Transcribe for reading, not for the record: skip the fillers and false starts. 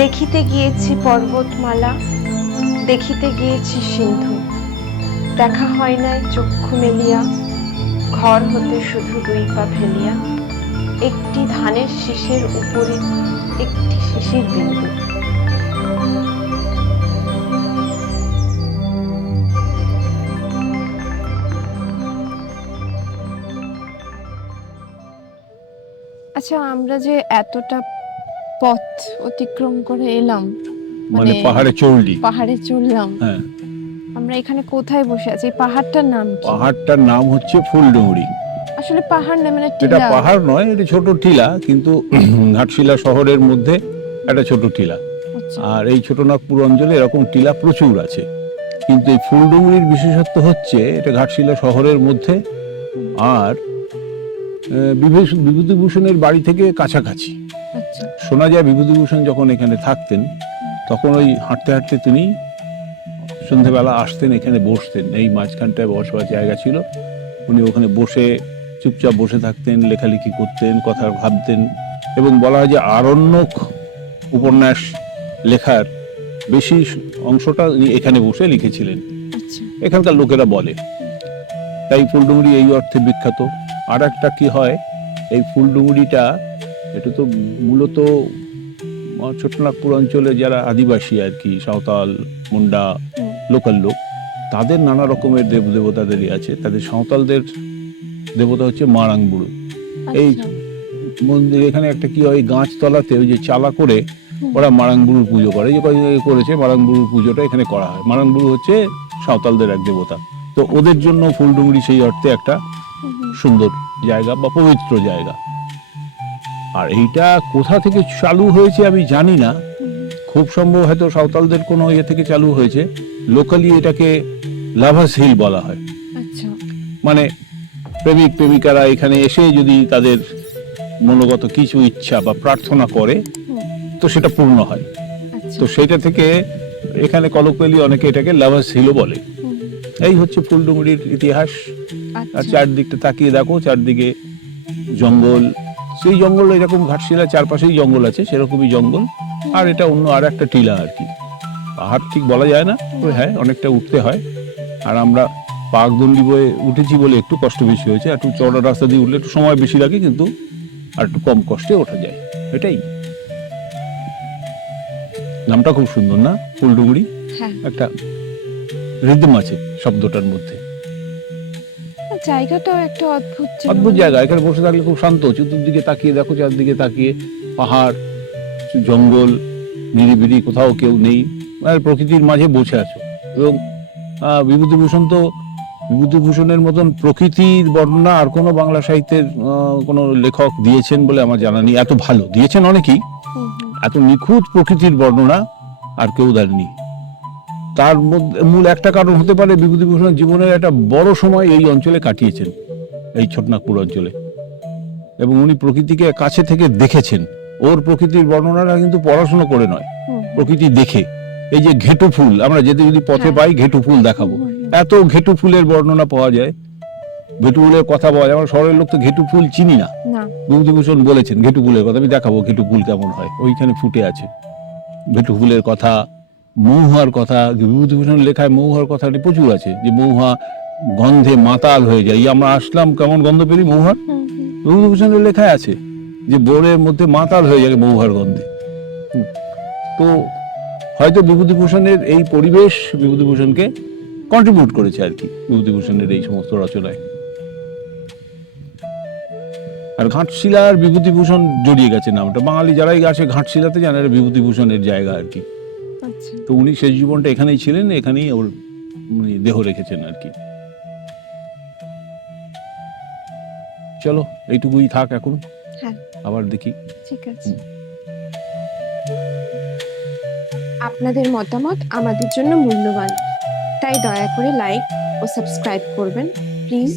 দেখিতে গিয়েছি পর্বতমালা, দেখিতে গিয়েছি সিন্ধু, দেখা হয় নাই চক্ষু মেলিয়া, ঘর হতে শুধু দুই পা ফেলিয়া একটি ধানের শীষের উপরে একটি শিশির বিন্দু। আচ্ছা, আমরা যে এতটা পথ অতিক্রম করে এলাম, মানে পাহাড়ে চড়লাম, হ্যাঁ, আমরা এখানে কোথায় বসে আছি? পাহাড়টার নাম কি? পাহাড়টার নাম হচ্ছে ফুলডুঙরি। আসলে পাহাড় না, মানে এটা টিলা। পাহাড় নয়, এটা ছোট টিলা, কিন্তু ঘাটশিলা শহরের মধ্যে একটা ছোট টিলা। আচ্ছা। আর এই ছোটনাগপুর অঞ্চলে এরকম টিলা প্রচুর আছে, কিন্তু এই ফুলডুঙরির বিশেষত্ব হচ্ছে এটা ঘাটশিলা শহরের মধ্যে, আর বিভূতিভূষণের বাড়ি থেকে কাছাকাছি। আচ্ছা। শোনা যায় বিভূতিভূষণ যখন এখানে থাকতেন তখন ওই হাঁটতে হাঁটতে তিনি সন্ধেবেলা আসতেন, এখানে বসতেন, এই মাঝখানটায় বসবার জায়গা ছিল, উনি ওখানে বসে চুপচাপ বসে থাকতেন, লেখালেখি করতেন, কথা ভাবতেন, এবং বলা হয় যে আরণ্যক উপন্যাস লেখার বেশি অংশটা উনি এখানে বসে লিখেছিলেন, এখানকার লোকেরা বলে। তাই ফুলডুঙরি এই অর্থে বিখ্যাত। আর একটা কি হয়, এই ফুলডুঙরিটা এটা তো মূলত ছোটনাগপুর অঞ্চলে যারা আদিবাসী আর কি, সাঁওতাল, মুন্ডা, লোকাল লোক, তাদের নানা রকমের দেবদেবতাদেরই আছে। তাদের সাঁওতালদের দেবতা হচ্ছে মারাংবুড়ু। এই মন্দির এখানে একটা কি হয়, গাছতলাতে ওই যে চালা করে ওরা মারাংবুড়ুর পুজো করে, যে করেছে মারাংবুড়ুর পুজোটা এখানে করা হয়। মারাংবুড়ু হচ্ছে সাঁওতালদের এক দেবতা, তো ওদের জন্য ফুলডুঙরি সেই অর্থে একটা সুন্দর জায়গা বা পবিত্র জায়গা। আর এইটা কোথা থেকে চালু হয়েছে আমি জানি না, খুব সম্ভব হয়তো সাঁওতালদের কোনো ইয়ে থেকে চালু হয়েছে। লোকালি এটাকে লাভাস হিল বলা হয়। মানে প্রেমিক প্রেমিকারা এখানে এসে যদি তাদের মনোগত কিছু ইচ্ছা বা প্রার্থনা করে তো সেটা পূর্ণ হয়। তো সেটা থেকে এখানে কলোকিয়ালি অনেকে এটাকে লাভাস হিলও বলে। এই হচ্ছে ফুলডুঙরির ইতিহাস। আর চারদিকটা তাকিয়ে দেখো, চারদিকে জঙ্গল, সেই জঙ্গল এরকম ঘাটশিলার চারপাশেই জঙ্গল আছে, সেরকমই জঙ্গল। আর এটা অন্য আর একটা টিলা আর কি, পাহাড় ঠিক বলা যায় না, হ্যাঁ অনেকটা উঠতে হয়। আর আমরা পাকদণ্ডি বয়ে উঠেছি বলে একটু কষ্ট বেশি হয়েছে, একটু চড়া রাস্তা দিয়ে উঠলে একটু সময় বেশি লাগে, কিন্তু আর একটু কম কষ্টে ওঠা যায়, এটাই। নামটা খুব সুন্দর না, ফুলডুঙরি? একটা রিদম আছে শব্দটার মধ্যে। জায়গাটাও একটা অদ্ভুত জায়গা। এখানে বসে থাকলে খুব শান্ত, চতুর্দিকে তাকিয়ে দেখো, চারদিকে তাকিয়ে পাহাড়, জঙ্গল, নিরিবিলি, কোথাও কেউ নেই, আর প্রকৃতির মাঝে বসে আছো। এবং বিভূতিভূষণের মতন প্রকৃতির বর্ণনা আর কোনো বাংলা সাহিত্যের কোনো লেখক দিয়েছেন বলে আমার জানা নেই। এত ভালো দিয়েছেন অনেকেই, এত নিখুঁত প্রকৃতির বর্ণনা আর কেউ দেননি। তার মধ্যে মূল একটা কারণ হতে পারে বিভূতিভূষণ জীবনের একটা বড় সময় এই অঞ্চলে কাটিয়েছেন, এই ছোটনাগপুর অঞ্চলে, এবং উনি প্রকৃতিকে কাছে থেকে দেখেছেন। ওর প্রকৃতির বর্ণনাটা কিন্তু পড়াশোনা করে নয়, প্রকৃতি দেখে। এই যে ঘেটু ফুল, আমরা যদি পথে পাই ঘেটু ফুল দেখাবো, এত ঘেটু ফুলের বর্ণনা পাওয়া যায়, ঘেটু ফুলের কথা পাওয়া যায়। আমরা শহরের লোক তো ঘেটু ফুল চিনি না। বিভূতিভূষণ বলেছেন ঘেটু ফুলের কথা, আমি দেখাবো ঘেটু ফুল কেমন হয়, ওইখানে ফুটে আছে ঘেটু ফুলের কথা, মৌহার কথা। বিভূতিভূষণ লেখায় মৌহার কথাটি প্রচুর আছে, যে মৌহা গন্ধে মাতাল হয়ে যায়। আমরা আসলাম কেমন গন্ধ পেলি মৌহার, বিভূতিভূষণের লেখায় আছে যে বোরের মধ্যে মাতাল হয়ে যায় মৌহার গন্ধে। তো হয়তো বিভূতিভূষণের এই পরিবেশ বিভূতিভূষণকে কন্ট্রিবিউট করেছে আর কি, বিভূতিভূষণের এই সমস্ত রচনায়। আর ঘাটশিলার বিভূতিভূষণ জড়িয়ে গেছে নামটা, বাঙালি যারাই আসে ঘাটশিলাতে জানে বিভূতিভূষণের জায়গা আর কি। তো উনি শেষ জীবনটা এখানেই ছিলেন, এখানেই ওর উনি দেহ রেখেছেন আর কি। চলো এইটুকুই থাক এখন, আবার দেখি। ঠিক আছে। আপনাদের মতামত আমাদের জন্য মূল্যবান, তাই দয়া করে লাইক ও সাবস্ক্রাইব করবেন প্লিজ।